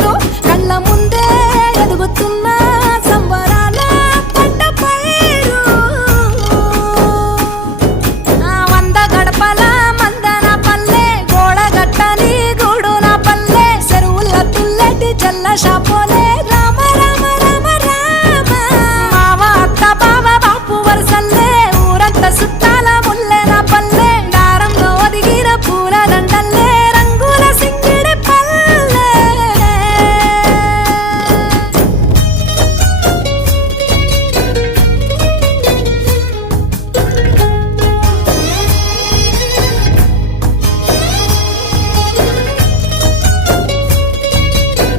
ఊరు కళ్ళ ముందే ఎదుగుతున్న సంబరాల పంట పైరు వంద గడపల మందన పల్లె గోడ గట్టని గూడున పల్లె చెరువుల తుల్లటి జల్ల షాపోలే